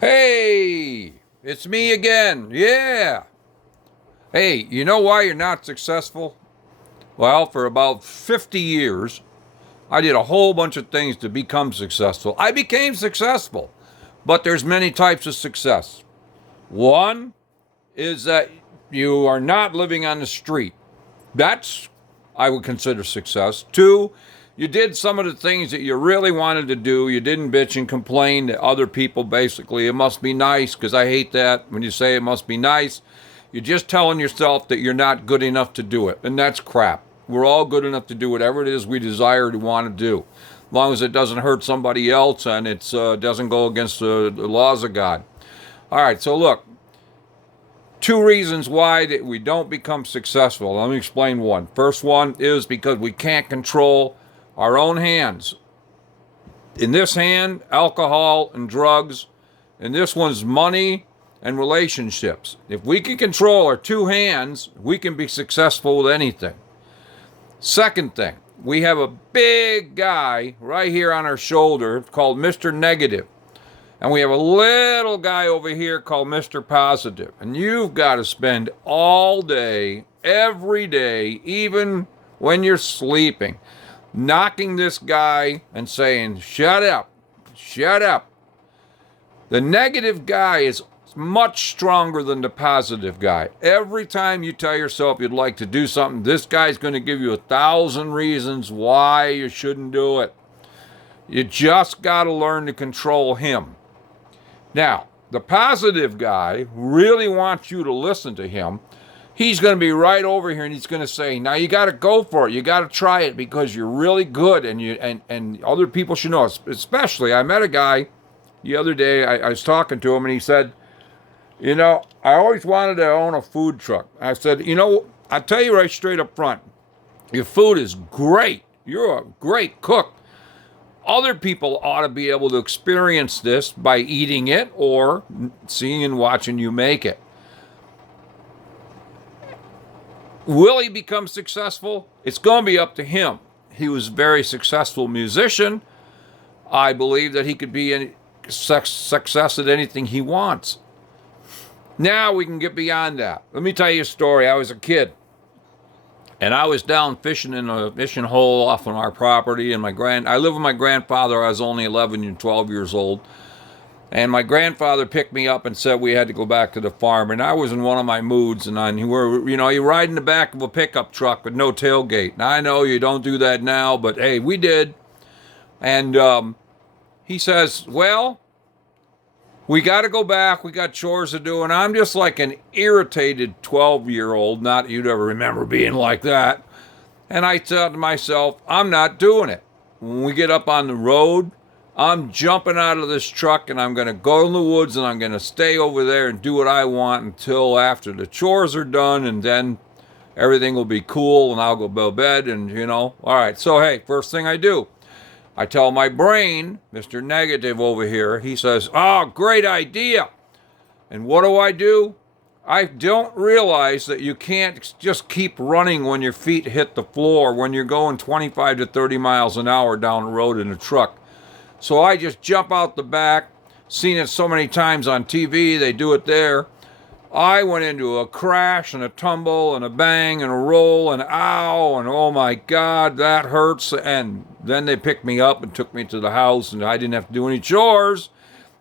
Hey, it's me again. Yeah. Hey, you know why you're not successful? Well, for about 50 years, I did a whole bunch of things to become successful. I became successful, but there's many types of success. One is that you are not living on the street. That's, I would consider success. Two, you did some of the things that you really wanted to do. You didn't bitch and complain to other people, basically. It must be nice, because I hate that when you say it must be nice. You're just telling yourself that you're not good enough to do it, and that's crap. We're all good enough to do whatever it is we desire to want to do, as long as it doesn't hurt somebody else and it doesn't go against the laws of God. All right, so look, two reasons why that we don't become successful. Let me explain one. First one is because we can't control our own hands. In this hand, alcohol and drugs. In this one's money and relationships. If we can control our two hands, we can be successful with anything. Second thing, we have a big guy right here on our shoulder called Mr. Negative. And we have a little guy over here called Mr. Positive. And you've got to spend all day, every day, even when you're sleeping, knocking this guy and saying, shut up, shut up. The negative guy is much stronger than the positive guy. Every time you tell yourself you'd like to do something, this guy's going to give you 1,000 reasons why you shouldn't do it. You just got to learn to control him. Now, the positive guy really wants you to listen to him. He's going to be right over here and he's going to say, now you got to go for it. You got to try it because you're really good and other people should know. Especially, I met a guy the other day. I was talking to him and he said, you know, I always wanted to own a food truck. I said, you know, I'll tell you right straight up front, your food is great. You're a great cook. Other people ought to be able to experience this by eating it or seeing and watching you make it. Will he become successful? It's going to be up to him. He was a very successful musician. I believe that he could be a success at anything he wants. Now we can get beyond that. Let me tell you a story. I was a kid, and I was down fishing in a fishing hole off on our property, and I lived with my grandfather. I was only 11 and 12 years old, and my grandfather picked me up and said we had to go back to the farm, and I was in one of my moods, and you ride in the back of a pickup truck with no tailgate. Now, I know you don't do that now, but hey, we did. And he says, well, we got to go back. We got chores to do. And I'm just like an irritated 12-year-old. Not that you'd ever remember being like that. And I thought to myself, I'm not doing it. When we get up on the road, I'm jumping out of this truck and I'm going to go in the woods and I'm going to stay over there and do what I want until after the chores are done. And then everything will be cool and I'll go to bed and, all right. So, hey, first thing I do, I tell my brain, Mr. Negative over here, he says, oh, great idea. And what do? I don't realize that you can't just keep running when your feet hit the floor when you're going 25 to 30 miles an hour down the road in a truck. So I just jump out the back, seen it so many times on TV, they do it there. I went into a crash and a tumble and a bang and a roll and ow and oh my God, that hurts. And then they picked me up and took me to the house and I didn't have to do any chores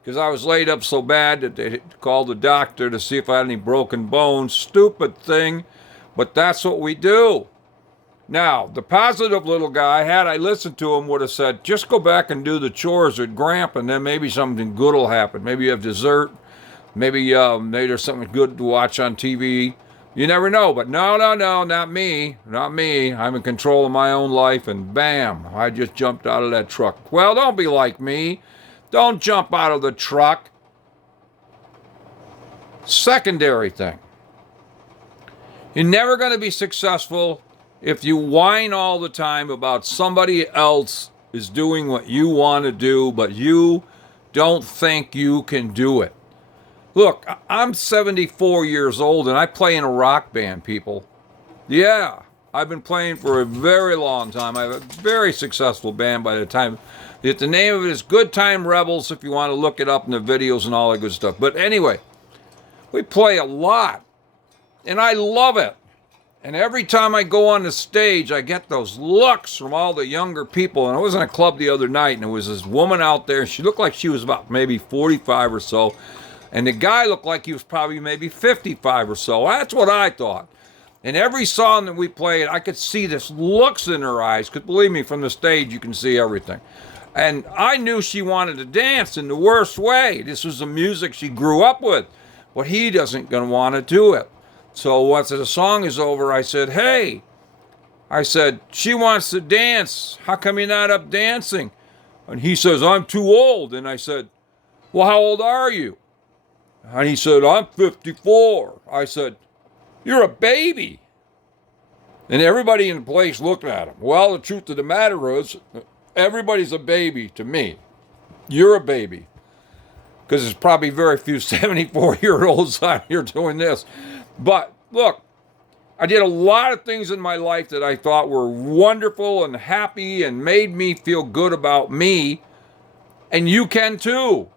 because I was laid up so bad that they called the doctor to see if I had any broken bones. Stupid thing, but that's what we do. Now, the positive little guy, had I listened to him, would have said, just go back and do the chores at Gramp and then maybe something good will happen. Maybe you have dessert. Maybe there's something good to watch on TV. You never know. But no, not me. Not me. I'm in control of my own life, and bam, I just jumped out of that truck. Well, don't be like me. Don't jump out of the truck. Secondary thing. You're never going to be successful if you whine all the time about somebody else is doing what you want to do, but you don't think you can do it. Look, I'm 74 years old and I play in a rock band, people. Yeah, I've been playing for a very long time. I have a very successful band by the time The name of it is Good Time Rebels if you want to look it up in the videos and all that good stuff. But anyway, we play a lot, and I love it. And every time I go on the stage, I get those looks from all the younger people. And I was in a club the other night, and there was this woman out there. She looked like she was about maybe 45 or so. And the guy looked like he was probably maybe 55 or so. That's what I thought. And every song that we played, I could see this looks in her eyes. Because believe me, from the stage, you can see everything. And I knew she wanted to dance in the worst way. This was the music she grew up with. But he doesn't going to want to do it. So once the song is over, I said, hey, I said, she wants to dance. How come you're not up dancing? And he says, I'm too old. And I said, well, how old are you? And he said, I'm 54. I said, you're a baby. And everybody in the place looked at him. Well, the truth of the matter is, everybody's a baby to me. You're a baby. Because there's probably very few 74-year-olds out here doing this. But look, I did a lot of things in my life that I thought were wonderful and happy and made me feel good about me. And you can too.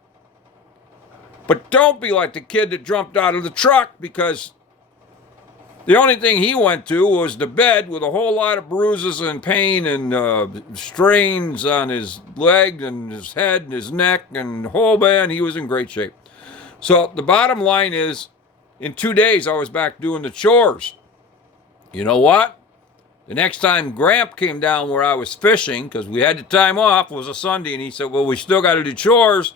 But don't be like the kid that jumped out of the truck, because the only thing he went to was the bed with a whole lot of bruises and pain and strains on his leg and his head and his neck and whole man. He was in great shape. So the bottom line is, in 2 days, I was back doing the chores. You know what? The next time Gramp came down where I was fishing, because we had the time off, it was a Sunday, and he said, well, we still got to do chores.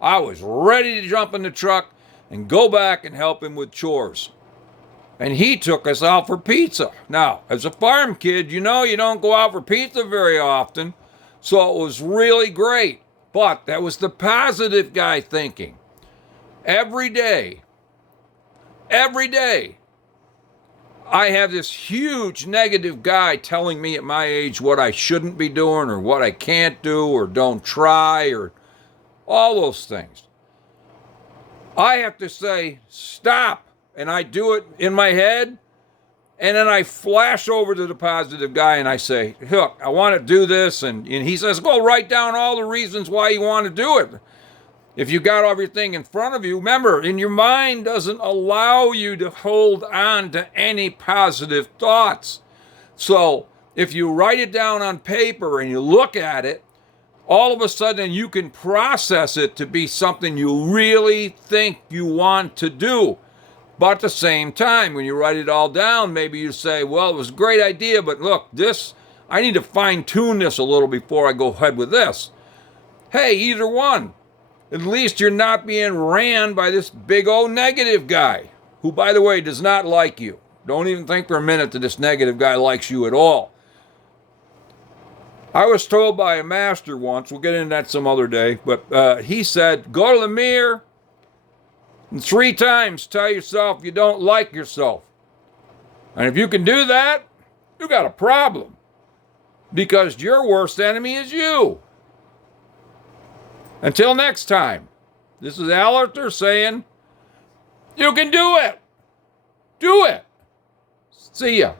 I was ready to jump in the truck and go back and help him with chores. And he took us out for pizza. Now, as a farm kid, you know you don't go out for pizza very often, so it was really great. But that was the positive guy thinking. Every day, I have this huge negative guy telling me at my age what I shouldn't be doing or what I can't do or don't try or all those things. I have to say, stop. And I do it in my head. And then I flash over to the positive guy and I say, look, I want to do this. And he says, go write down all the reasons why you want to do it. If you got everything in front of you, remember, and your mind doesn't allow you to hold on to any positive thoughts. So if you write it down on paper and you look at it, all of a sudden you can process it to be something you really think you want to do. But at the same time, when you write it all down, maybe you say, well, it was a great idea, but look, I need to fine tune this a little before I go ahead with this. Hey, either one. At least you're not being ran by this big old negative guy, who, by the way, does not like you. Don't even think for a minute that this negative guy likes you at all. I was told by a master once, we'll get into that some other day, but he said, go to the mirror and 3 times tell yourself you don't like yourself. And if you can do that, you got a problem. Because your worst enemy is you. Until next time, this is Alester saying, you can do it. Do it. See ya.